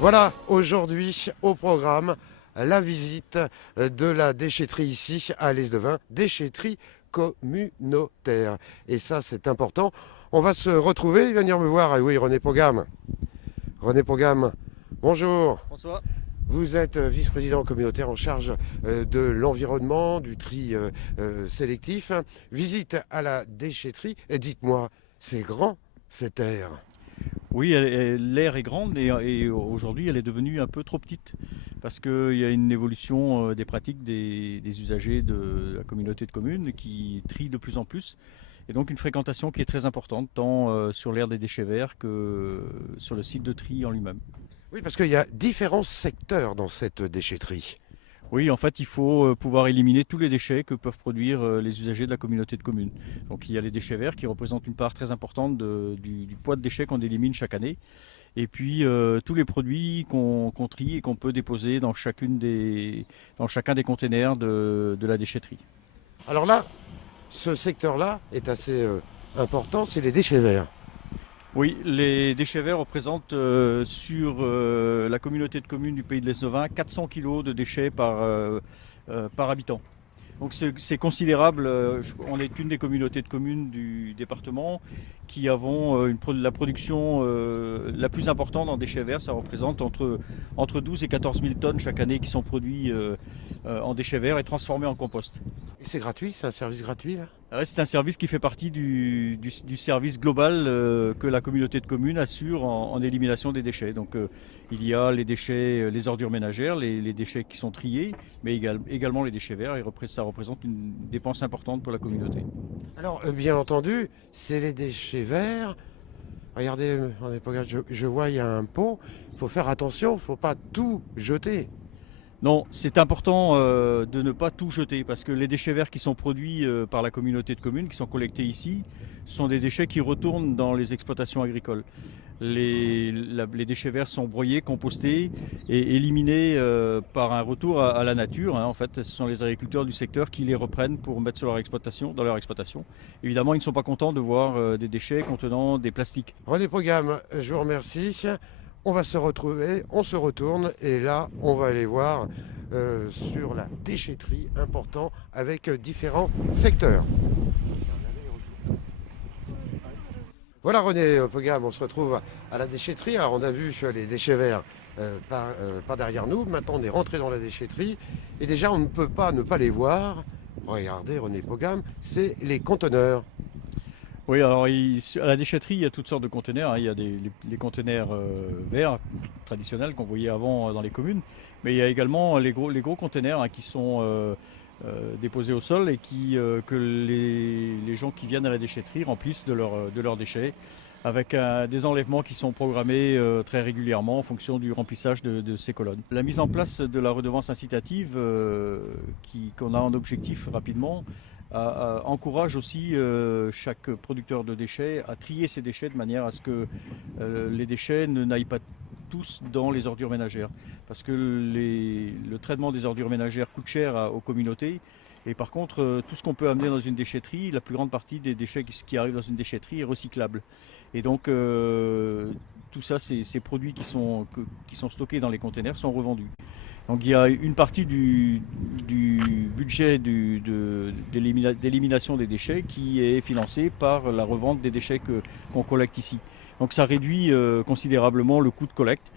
Voilà, aujourd'hui au programme, la visite de la déchetterie ici à l'Est-de-Vin, déchetterie communautaire. Et ça, c'est important. On va se retrouver, il va venir me voir. Ah oui, René Pogam. René Pogam, bonjour. François. Vous êtes vice-président communautaire en charge de l'environnement, du tri sélectif. Visite à la déchetterie. Et dites-moi, c'est grand cette aire? Oui, l'aire est grande et aujourd'hui elle est devenue un peu trop petite parce qu'il y a une évolution des pratiques des usagers de la communauté de communes qui trient de plus en plus et donc une fréquentation qui est très importante tant sur l'aire des déchets verts que sur le site de tri en lui-même. Oui, parce qu'il y a différents secteurs dans cette déchetterie. Oui, en fait, il faut pouvoir éliminer tous les déchets que peuvent produire les usagers de la communauté de communes. Donc il y a les déchets verts qui représentent une part très importante du poids de déchets qu'on élimine chaque année. Et puis tous les produits qu'on trie et qu'on peut déposer dans chacun des containers de la déchetterie. Alors là, ce secteur-là est assez important, c'est les déchets verts. Oui, les déchets verts représentent sur la communauté de communes du Pays de l'Est-de-Vin 400 kg de déchets par habitant. Donc c'est considérable. On est une des communautés de communes du département qui avons la production la plus importante en déchets verts. Ça représente entre 12 et 14 000 tonnes chaque année qui sont produits en déchets verts et transformés en compost. Et c'est gratuit, c'est un service gratuit là? C'est un service qui fait partie du service global que la communauté de communes assure en élimination des déchets. Donc il y a les déchets, les ordures ménagères, les déchets qui sont triés, mais également les déchets verts, et ça représente une dépense importante pour la communauté. Alors bien entendu, c'est les déchets verts. Regardez, je vois il y a un pot, il faut faire attention, il ne faut pas tout jeter. Non, c'est important de ne pas tout jeter parce que les déchets verts qui sont produits par la communauté de communes, qui sont collectés ici, sont des déchets qui retournent dans les exploitations agricoles. Les déchets verts sont broyés, compostés et éliminés par un retour à la nature. En fait, ce sont les agriculteurs du secteur qui les reprennent pour mettre sur dans leur exploitation. Évidemment, ils ne sont pas contents de voir des déchets contenant des plastiques. René Pogam, je vous remercie. On va se retrouver, on se retourne et là, on va aller voir sur la déchetterie important avec différents secteurs. Voilà René Pogam, on se retrouve à la déchetterie. Alors on a vu les déchets verts par derrière nous. Maintenant on est rentré dans la déchetterie et déjà on ne peut pas ne pas les voir. Regardez René Pogam, c'est les conteneurs. Oui, alors à la déchetterie, il y a toutes sortes de conteneurs. Il y a les conteneurs verts traditionnels qu'on voyait avant dans les communes, mais il y a également les gros conteneurs qui sont déposés au sol et que les gens qui viennent à la déchetterie remplissent de leurs déchets avec des enlèvements qui sont programmés très régulièrement en fonction du remplissage de ces colonnes. La mise en place de la redevance incitative qu'on a en objectif rapidement encourage aussi chaque producteur de déchets à trier ses déchets de manière à ce que les déchets n'aillent pas tous dans les ordures ménagères. Parce que le traitement des ordures ménagères coûte cher aux communautés. Et par contre, tout ce qu'on peut amener dans une déchetterie, la plus grande partie des déchets qui arrivent dans une déchetterie est recyclable. Et donc, tout ça, ces produits qui sont stockés dans les containers sont revendus. Donc il y a une partie du budget d'élimination des déchets qui est financée par la revente des déchets qu'on collecte ici. Donc ça réduit considérablement le coût de collecte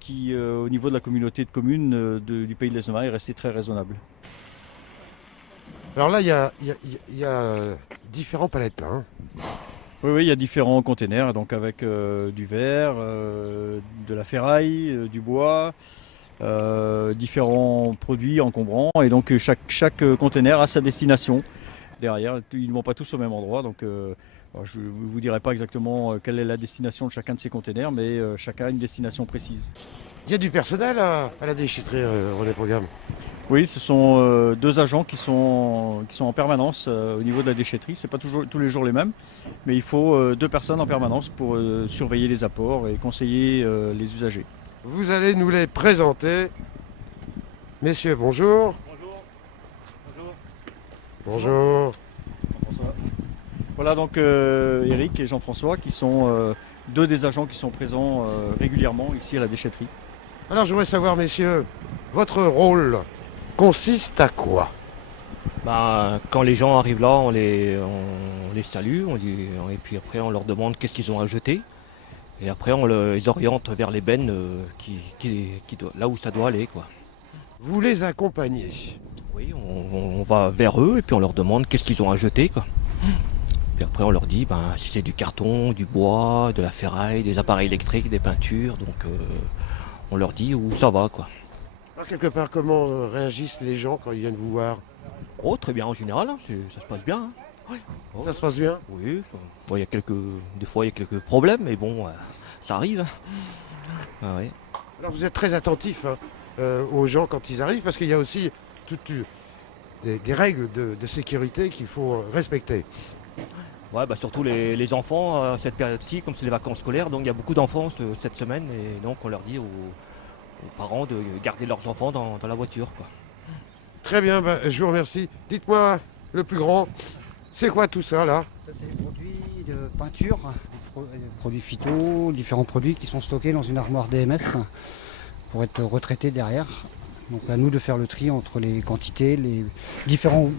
qui, au niveau de la communauté de communes du Pays de l'Est-de-Vin, est resté très raisonnable. Alors là, il y a différents palettes là. Hein. Oui, il y a différents containers, donc avec du verre, de la ferraille, du bois. Différents produits encombrants et donc chaque container a sa destination derrière. Ils ne vont pas tous au même endroit, donc je ne vous dirai pas exactement quelle est la destination de chacun de ces containers, mais chacun a une destination précise. Il y a du personnel à la déchetterie, René Pogam. Oui, ce sont deux agents qui sont en permanence au niveau de la déchetterie. Ce n'est pas toujours tous les jours les mêmes, mais il faut deux personnes en permanence pour surveiller les apports et conseiller les usagers. Vous allez nous les présenter. Messieurs, bonjour. Bonjour. Bonjour. Voilà donc Eric et Jean-François qui sont deux des agents qui sont présents régulièrement ici à la déchetterie. Alors je voudrais savoir, messieurs, votre rôle consiste à quoi? Quand les gens arrivent là, on les salue, et puis après on leur demande qu'est-ce qu'ils ont à jeter. Et après on les oriente vers les bennes là où ça doit aller, quoi. Vous les accompagnez. Oui, on va vers eux et puis on leur demande qu'est-ce qu'ils ont à jeter, quoi. Puis après on leur dit si c'est du carton, du bois, de la ferraille, des appareils électriques, des peintures, donc on leur dit où ça va, quoi. Alors, quelque part, comment réagissent les gens quand ils viennent vous voir? Oh, très bien en général, hein, ça se passe bien, hein. Oui. Oh, Ça se passe bien? oui, bon, des fois il y a quelques problèmes, mais bon, ça arrive, hein. Ah, ouais. Alors vous êtes très attentif aux gens quand ils arrivent, parce qu'il y a aussi des règles de sécurité qu'il faut respecter. Ouais, surtout les enfants, à cette période-ci, comme c'est les vacances scolaires, donc il y a beaucoup d'enfants cette semaine, et donc on leur dit aux parents de garder leurs enfants dans la voiture, quoi. Très bien, je vous remercie. Dites-moi, le plus grand, c'est quoi tout ça là? Ça, c'est des produits de peinture, des produits phyto, différents produits qui sont stockés dans une armoire DMS pour être retraités derrière. Donc à nous de faire le tri entre les quantités, les différentes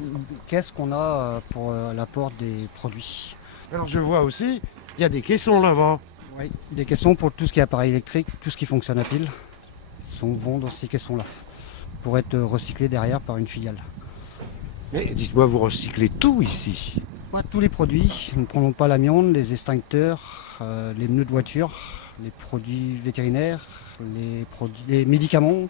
caisses qu'on a pour l'apport des produits. Alors je vois aussi, il y a des caissons là-bas. Oui, des caissons pour tout ce qui est appareil électrique, tout ce qui fonctionne à pile, vont dans ces caissons-là pour être recyclés derrière par une filiale. Mais dites-moi, vous recyclez tout ici? Pas tous les produits, nous ne prenons pas l'amiante, les extincteurs, les pneus de voiture, les produits vétérinaires, les médicaments,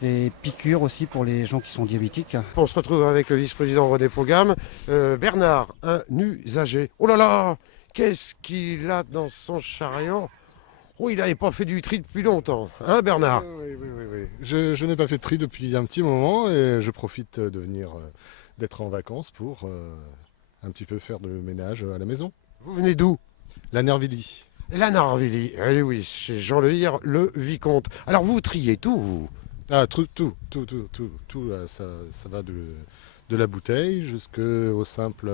les piqûres aussi pour les gens qui sont diabétiques. On se retrouve avec le vice-président René Pogam. Bernard, un usager. Oh là là, qu'est-ce qu'il a dans son chariot? Oh, il n'avait pas fait du tri depuis longtemps, hein Bernard? Oui. Je n'ai pas fait de tri depuis un petit moment et je profite d'être en vacances pour un petit peu faire de ménage à la maison. Vous venez d'où? La Nervilly. La Narvilly, eh oui, chez Jean Le Hir, le vicomte. Alors vous triez tout, vous? Ah, tout, ça va de la bouteille jusqu'aux simples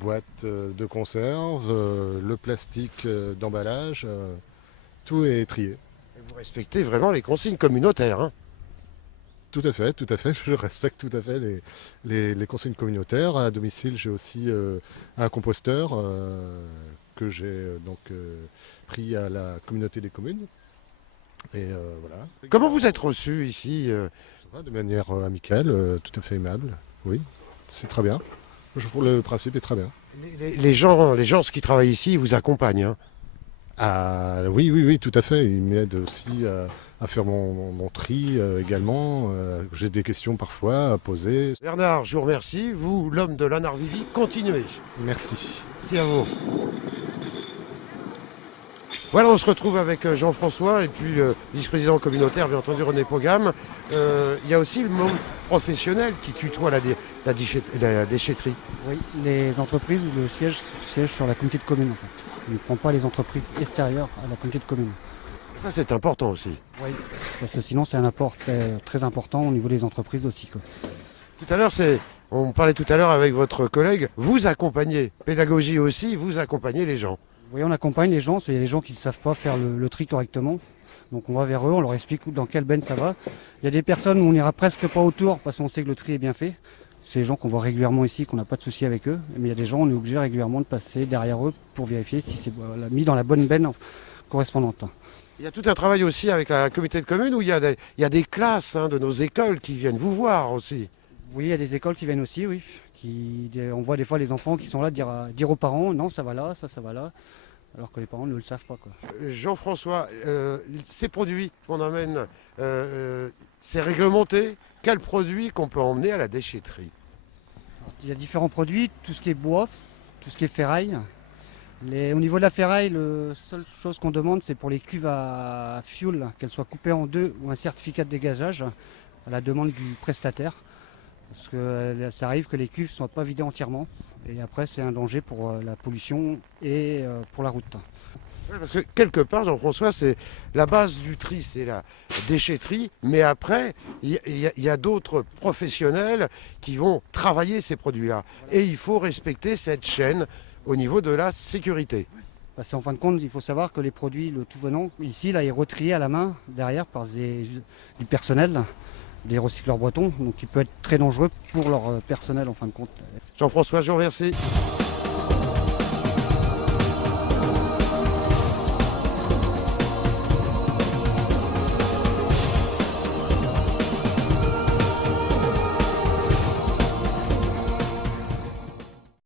boîtes de conserve, le plastique d'emballage, tout est trié. Et vous respectez vraiment les consignes communautaires, hein? Tout à fait, je respecte tout à fait les consignes communautaires. À domicile, j'ai aussi un composteur que j'ai pris à la communauté des communes. Et voilà. Comment vous êtes reçu ici? Ça va de manière amicale, tout à fait aimable. Oui, c'est très bien. Je trouve le principe est très bien. Les gens qui travaillent ici vous accompagnent, hein? Ah oui, tout à fait. Ils m'aident aussi à faire mon tri également. J'ai des questions parfois à poser. Bernard, je vous remercie. Vous, l'homme de la Narvilly, continuez. Merci. Merci à vous. Voilà, on se retrouve avec Jean-François et puis le vice-président communautaire, bien entendu René Pogam. Il y a aussi le monde professionnel qui tutoie la déchetterie. Oui, les entreprises, le siège sur la communauté de communes en fait. On ne prend pas les entreprises extérieures à la communauté de communes. Ça, c'est important aussi. Oui. Parce que sinon, c'est un apport très important au niveau des entreprises aussi, quoi. Tout à l'heure, on parlait tout à l'heure avec votre collègue, vous accompagnez, pédagogie aussi, vous accompagnez les gens. Oui, on accompagne les gens, parce qu'il y a des gens qui ne savent pas faire le tri correctement. Donc on va vers eux, on leur explique dans quelle benne ça va. Il y a des personnes où on n'ira presque pas autour parce qu'on sait que le tri est bien fait. C'est des gens qu'on voit régulièrement ici, qu'on n'a pas de souci avec eux. Mais il y a des gens, on est obligé régulièrement de passer derrière eux pour vérifier si c'est mis dans la bonne benne correspondante. Il y a tout un travail aussi avec la communauté de communes où il y a des classes de nos écoles qui viennent vous voir aussi. Oui, il y a des écoles qui viennent aussi, oui. On voit des fois les enfants qui sont là dire aux parents, non, ça va là, ça va là. Alors que les parents ne le savent pas, quoi. Jean-François, ces produits qu'on emmène, c'est réglementé? Quels produits qu'on peut emmener à la déchetterie? Alors, il y a différents produits, tout ce qui est bois, tout ce qui est ferraille. Au niveau de la ferraille, la seule chose qu'on demande, c'est pour les cuves à fioul, qu'elles soient coupées en deux ou un certificat de dégageage à la demande du prestataire. Parce que ça arrive que les cuves ne soient pas vidées entièrement. Et après, c'est un danger pour la pollution et pour la route. Ouais, parce que quelque part, Jean-François, c'est la base du tri, c'est la déchetterie. Mais après, il y a d'autres professionnels qui vont travailler ces produits-là. Et il faut respecter cette chaîne au niveau de la sécurité. Parce qu'en fin de compte, il faut savoir que les produits, le tout venant, ici, là, est retrié à la main, derrière, par du personnel, des recycleurs bretons, donc qui peut être très dangereux pour leur personnel, en fin de compte. Jean-François, je vous remercie.